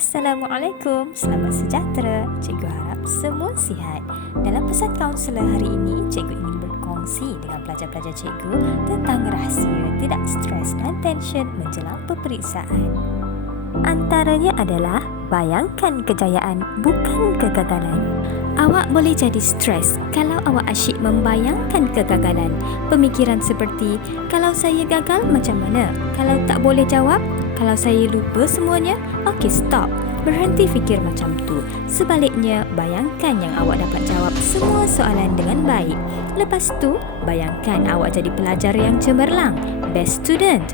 Assalamualaikum, selamat sejahtera. Cikgu harap semua sihat. Dalam pesan kaunselor hari ini, cikgu ingin berkongsi dengan pelajar-pelajar cikgu tentang rahsia tidak stres dan tension menjelang peperiksaan. Antaranya adalah bayangkan kejayaan bukan kegagalan. Awak boleh jadi stres kalau awak asyik membayangkan kegagalan. Pemikiran seperti, kalau saya gagal macam mana? Kalau tak boleh jawab? Kalau saya lupa semuanya? Okey, stop. Berhenti fikir macam tu. Sebaliknya, bayangkan yang awak dapat jawab semua soalan dengan baik. Lepas tu, bayangkan awak jadi pelajar yang cemerlang, best student.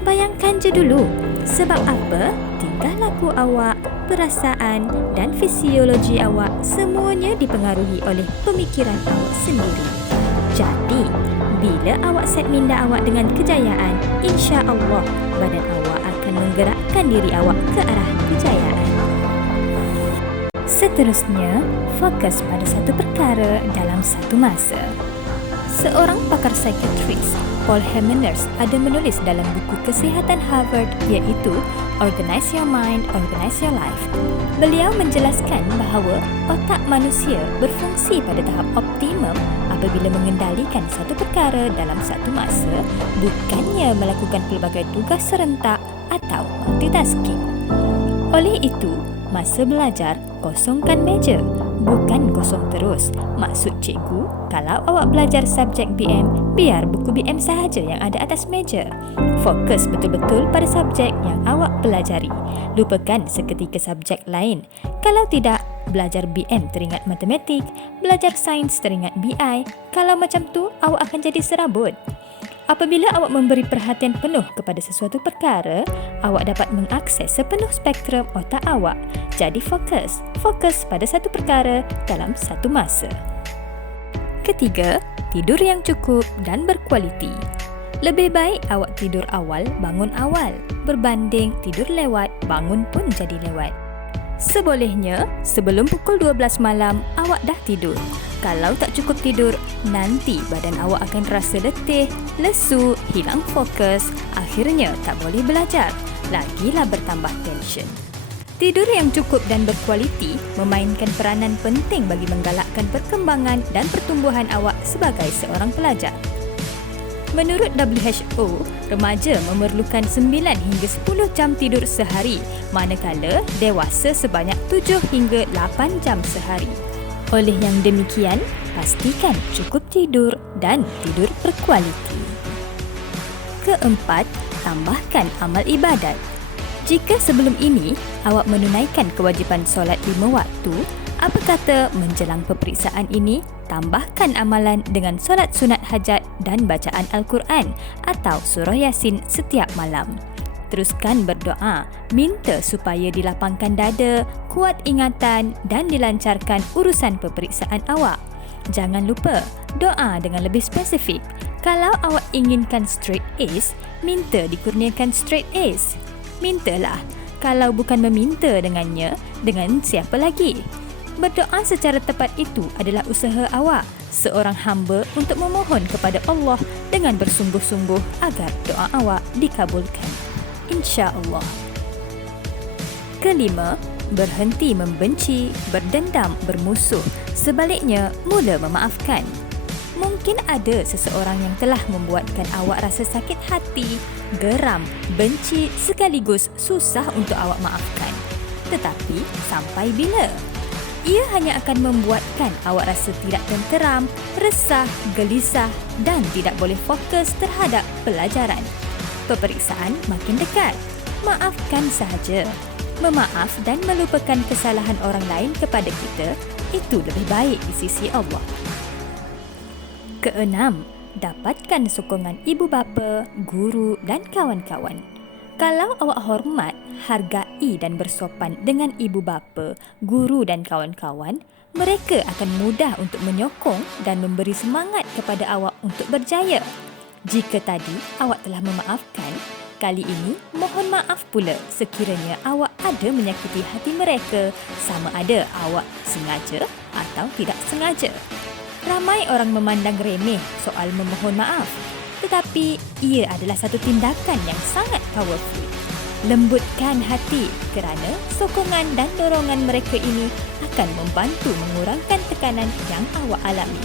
Bayangkan je dulu. Sebab apa? Tingkah laku awak, perasaan dan fisiologi awak semuanya dipengaruhi oleh pemikiran awak sendiri. Jadi, bila awak set minda awak dengan kejayaan, insya-Allah badan awak akan menggerakkan diri awak ke arah kejayaan. Seterusnya, fokus pada satu perkara dalam satu masa. Seorang pakar psikiatris, Paul Hemmeners, ada menulis dalam buku kesihatan Harvard iaitu Organize Your Mind, Organize Your Life. Beliau menjelaskan bahawa otak manusia berfungsi pada tahap optimum apabila mengendalikan satu perkara dalam satu masa, bukannya melakukan pelbagai tugas serentak atau multitasking. Oleh itu, masa belajar, kosongkan meja, bukan kosong terus. Maksud cikgu, kalau awak belajar subjek BM, biar buku BM sahaja yang ada atas meja. Fokus betul-betul pada subjek yang awak pelajari. Lupakan seketika subjek lain. Kalau tidak, belajar BM teringat matematik, belajar sains teringat BI. Kalau macam tu, awak akan jadi serabut. Apabila awak memberi perhatian penuh kepada sesuatu perkara, awak dapat mengakses sepenuh spektrum otak awak. Jadi fokus pada satu perkara dalam satu masa. Ketiga, tidur yang cukup dan berkualiti. Lebih baik awak tidur awal, bangun awal, berbanding tidur lewat, bangun pun jadi lewat. Sebolehnya, sebelum pukul 12 malam, awak dah tidur. Kalau tak cukup tidur, nanti badan awak akan rasa letih, lesu, hilang fokus, akhirnya tak boleh belajar. Lagilah bertambah tension. Tidur yang cukup dan berkualiti memainkan peranan penting bagi menggalakkan perkembangan dan pertumbuhan awak sebagai seorang pelajar. Menurut WHO, remaja memerlukan 9 hingga 10 jam tidur sehari, manakala dewasa sebanyak 7 hingga 8 jam sehari. Oleh yang demikian, pastikan cukup tidur dan tidur berkualiti. Keempat, tambahkan amal ibadat. Jika sebelum ini awak menunaikan kewajipan solat 5 waktu, apa kata menjelang peperiksaan ini, tambahkan amalan dengan solat sunat hajat dan bacaan Al-Quran atau surah Yasin setiap malam. Teruskan berdoa, minta supaya dilapangkan dada, kuat ingatan dan dilancarkan urusan peperiksaan awak. Jangan lupa, doa dengan lebih spesifik. Kalau awak inginkan straight A's, minta dikurniakan straight A's. Mintalah. Kalau bukan meminta dengannya, dengan siapa lagi? Berdoa secara tepat itu adalah usaha awak, seorang hamba untuk memohon kepada Allah dengan bersungguh-sungguh agar doa awak dikabulkan. InsyaAllah. Kelima, berhenti membenci, berdendam, bermusuh. Sebaliknya, mula memaafkan. Mungkin ada seseorang yang telah membuatkan awak rasa sakit hati, geram, benci sekaligus susah untuk awak maafkan. Tetapi, sampai bila? Ia hanya akan membuatkan awak rasa tidak tenteram, resah, gelisah dan tidak boleh fokus terhadap pelajaran. Peperiksaan makin dekat. Maafkan sahaja. Memaaf dan melupakan kesalahan orang lain kepada kita, itu lebih baik di sisi Allah. Keenam, dapatkan sokongan ibu bapa, guru dan kawan-kawan. Kalau awak hormat, hargai dan bersopan dengan ibu bapa, guru dan kawan-kawan, mereka akan mudah untuk menyokong dan memberi semangat kepada awak untuk berjaya. Jika tadi awak telah memaafkan, kali ini mohon maaf pula sekiranya awak ada menyakiti hati mereka, sama ada awak sengaja atau tidak sengaja. Ramai orang memandang remeh soal memohon maaf, tetapi ia adalah satu tindakan yang sangat powerful. Lembutkan hati kerana sokongan dan dorongan mereka ini akan membantu mengurangkan tekanan yang awak alami.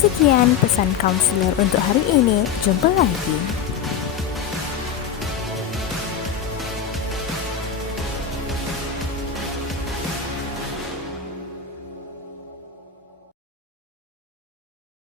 Sekian pesan kaunselor untuk hari ini. Jumpa lagi.